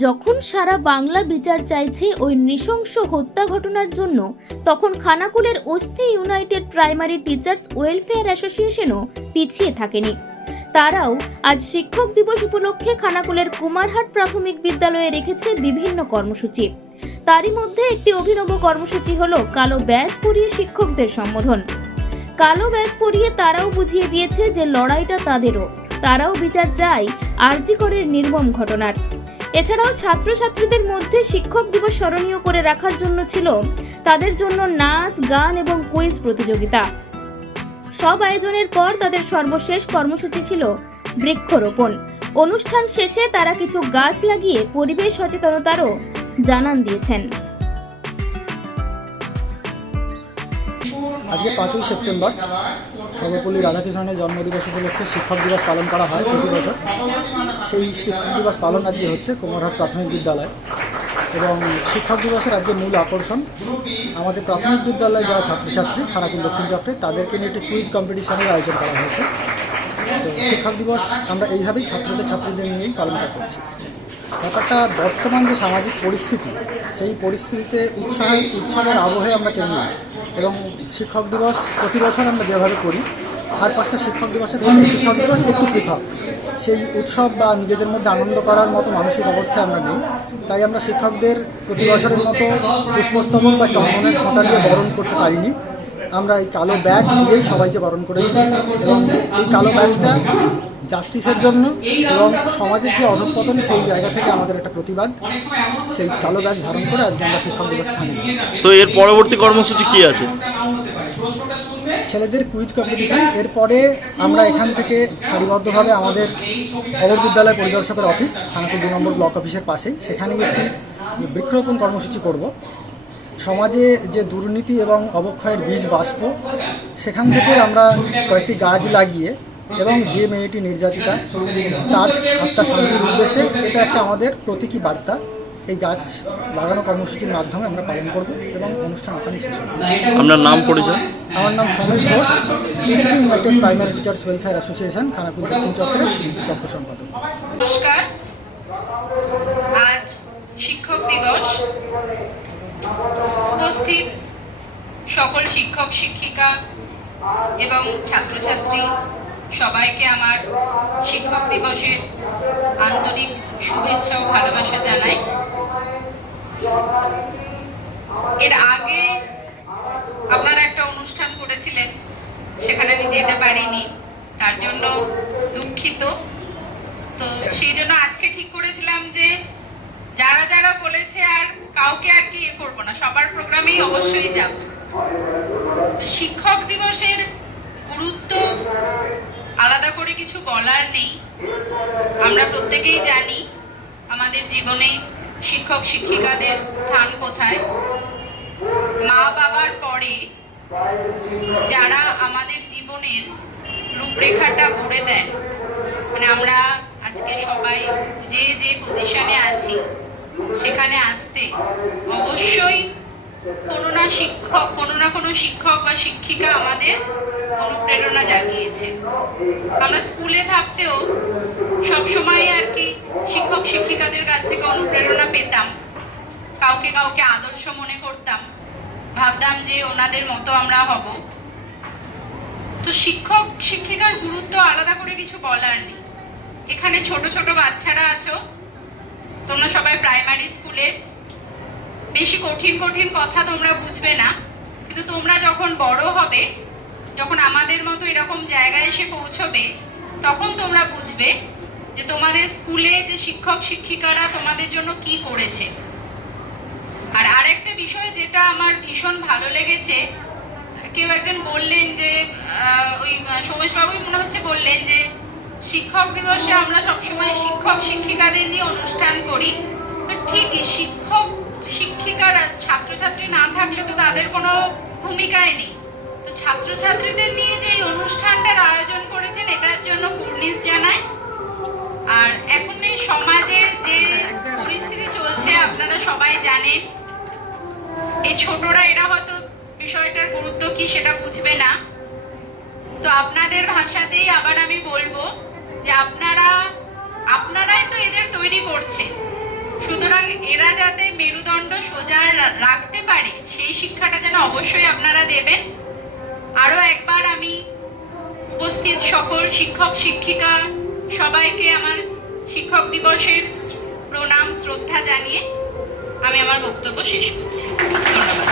যখন সারা বাংলা বিচার চাইছে ওই নৃশংস হত্যা ঘটনার জন্য, তখন খানাকুলের অস্থি ইউনাইটেড প্রাইমারি টিচার্স ওয়েলফেয়ার অ্যাসোসিয়েশনও পিছিয়ে থাকেনি। তারাও আজ শিক্ষক দিবস উপলক্ষে খানাকুলের কুমারহাট প্রাথমিক বিদ্যালয়ে রেখেছে বিভিন্ন কর্মসূচি। তারই মধ্যে একটি অভিনব কর্মসূচি হলো কালো ব্যাজ পরিয়ে শিক্ষকদের সম্বোধন। কালো ব্যাজ পরিয়ে তারাও বুঝিয়ে দিয়েছে যে লড়াইটা তাদেরও, তারাও বিচার চায় আরজি করের নির্মম ঘটনার। এছাড়াও ছাত্রছাত্রীদের মধ্যে শিক্ষক দিবস স্মরণীয় করে রাখার জন্য ছিল তাদের জন্য নাচ, গান এবং কুইজ প্রতিযোগিতা। সব আয়োজনের পর তাদের সর্বশেষ কর্মসূচি ছিল বৃক্ষরোপণ। অনুষ্ঠান শেষে তারা কিছু গাছ লাগিয়ে পরিবেশ সচেতনতারও জানান দিয়েছেন। আজকে 5ই সেপ্টেম্বর সর্বপল্লী রাধাকৃষ্ণনের জন্মদিবস উপলক্ষে শিক্ষক দিবস পালন করা হয় প্রতি বছর। সেই শিক্ষক দিবস পালন আজকে হচ্ছে কুমারহাট প্রাথমিক বিদ্যালয়। এবং শিক্ষক দিবসের আজকে মূল আকর্ষণ আমাদের প্রাথমিক বিদ্যালয়ে যারা ছাত্রছাত্রী খানাকুল দক্ষিণ চক্রে, তাদেরকে নিয়ে একটি কুইজ কম্পিটিশনের আয়োজন করা হয়েছে। তো শিক্ষক দিবস আমরা এইভাবেই ছাত্রীদের নিয়েই পালন করছি। ব্যাপারটা বর্তমান যে সামাজিক পরিস্থিতি, সেই পরিস্থিতিতে উৎসবের আবহে আমরা কেন, এবং শিক্ষক দিবস প্রতি বছর আমরা যেভাবে করি, আর 5টা শিক্ষক দিবসের থেকে শিক্ষক দিবস একটু পৃথক। সেই উৎসব বা নিজেদের মধ্যে আনন্দ করার মতো মানসিক অবস্থায় আমরা নেই। তাই আমরা শিক্ষকদের প্রতি বছরের মতো পুষ্পস্তবক বা চন্দনের ফোঁটা দিয়ে বরণ করতে পারিনি। আমরা এই কালো ব্যাজ দিয়েই সবাইকে বরণ করেছি। এবং এই কালো ব্যাজটা জাস্টিসের জন্য এবং সমাজের যে অধঃপতন, সেই জায়গা থেকে আমাদের একটা প্রতিবাদ। সেই কালো ব্যাজ ধারণ করে আজকে আমরা শিক্ষক দিবস পালন করছি। তো এর পরবর্তী কর্মসূচি কি আছে? ছেলেদের কুইজ কম্পিটিশন। এরপরে আমরা এখান থেকে সারিবদ্ধভাবে আমাদের খবর বিদ্যালয় পরিদর্শকের অফিস খানাকুল 2 নম্বর ব্লক অফিসের পাশেই, সেখানে একটি বৃক্ষরোপণ কর্মসূচি করব। সমাজে যে দুর্নীতি এবং অবক্ষয়ের বীজ বাষ্প, সেখান থেকে আমরা কয়েকটি গাছ লাগিয়ে এবং যে মেয়েটি নির্যাতিতা তার আত্মা শান্তির উদ্দেশ্যে, এটা একটা আমাদের প্রতীকী বার্তা। এই গাছ লাগানো কর্মসূচির মাধ্যমে আমরা পালন করব এবং অনুষ্ঠান ওখানে শেষ হবে। আপনার নাম পরিচয়? আমার নাম Somesh Ghosh, United Primary Teachers Welfare Association Khanakul দক্ষিণ চক্রের চক্র সম্পাদক। নমস্কার। আজ শিক্ষক দিবস। উপস্থিত সকল শিক্ষক শিক্ষিকা এবং ছাত্রছাত্রী সবাইকে আমার শিক্ষক দিবসের আন্তরিক শুভেচ্ছা ও ভালোবাসা জানাই। এর আগে আপনারা একটা অনুষ্ঠান করেছিলেন, সেখানে আমি যেতে পারিনি, তার জন্য দুঃখিত। তো সেই জন্য আজকে ঠিক করেছিলাম যে যারা যারা বলেছে আর কাউকে আর কি করবো না, সবার প্রোগ্রামেই অবশ্যই যাব। তো শিক্ষক দিবসের গুরুত্ব আলাদা করে কিছু বলার নেই। আমরা প্রত্যেকেই জানি আমাদের জীবনে শিক্ষক শিক্ষিকাদের স্থান কোথায়। মা বাবার পরে যারা আমাদের জীবনের রূপরেখাটা গড়ে দেন, মানে আমরা আজকে সবাই যে যে পজিশনে আছি, সেখানে আসতে অবশ্যই কোনো না কোনো শিক্ষক বা শিক্ষিকা আমাদের অনুপ্রেরণা জাগিয়েছে। আমরা স্কুলে থাকতেও সবসময় আর কি শিক্ষক শিক্ষিকাদের কাছ থেকে অনুপ্রেরণা পেতাম। কাউকে কাউকে আদর্শ মনে করতাম, ভাবতাম যে ওনাদের মতো আমরা হব। তো শিক্ষক শিক্ষিকার গুরুত্ব আলাদা করে কিছু বলার নেই। এখানে ছোট ছোট বাচ্চারা আছো, তোমরা সবাই প্রাইমারি স্কুলে, বেশি কঠিন কঠিন কথা তোমরা বুঝবে না, কিন্তু তোমরা যখন বড় হবে, যখন আমাদের মতো এরকম জায়গায় এসে পৌঁছবে, তখন তোমরা বুঝবে যে তোমাদের স্কুলে যে শিক্ষক শিক্ষিকারা তোমাদের জন্য কি করেছে। আর আরেকটা বিষয় যেটা আমার ভীষণ ভালো লেগেছে, কেউ একজন বললেন যে ওই সোমেশবাবুই মনে হচ্ছে বললেন যে শিক্ষক দিবসে আমরা সবসময় শিক্ষক শিক্ষিকাদের নিয়ে অনুষ্ঠান করি। তো ঠিকই, শিক্ষক শিক্ষিকারা ছাত্রছাত্রী না থাকলে তো তাদের কোনো ভূমিকাই নেই। তো ছাত্রছাত্রীদের নিয়ে যে এই অনুষ্ঠানটার আয়োজন করেছেন, এটার জন্য কুর্নিশ জানাই। আর এখন এই সমাজের যে পরিস্থিতি চলছে আপনারা সবাই জানেন। এই ছোটরা এরা হয়তো বিষয়টার গুরুত্ব কি সেটা বুঝবে না। তো আপনাদের ভাষাতেই আবার আমি বলবো যে আপনারাই তো এদের তৈরি করছে। এরা যাতে মেরুদণ্ড সোজা রাখতে পারে সেই শিক্ষাটা যেন অবশ্যই আপনারা দেবেন। আরও একবার আমি উপস্থিত সকল শিক্ষক শিক্ষিকা সবাইকে আমার শিক্ষক দিবসের প্রণাম শ্রদ্ধা জানিয়ে আমি আমার বক্তব্য শেষ করছি। ধন্যবাদ।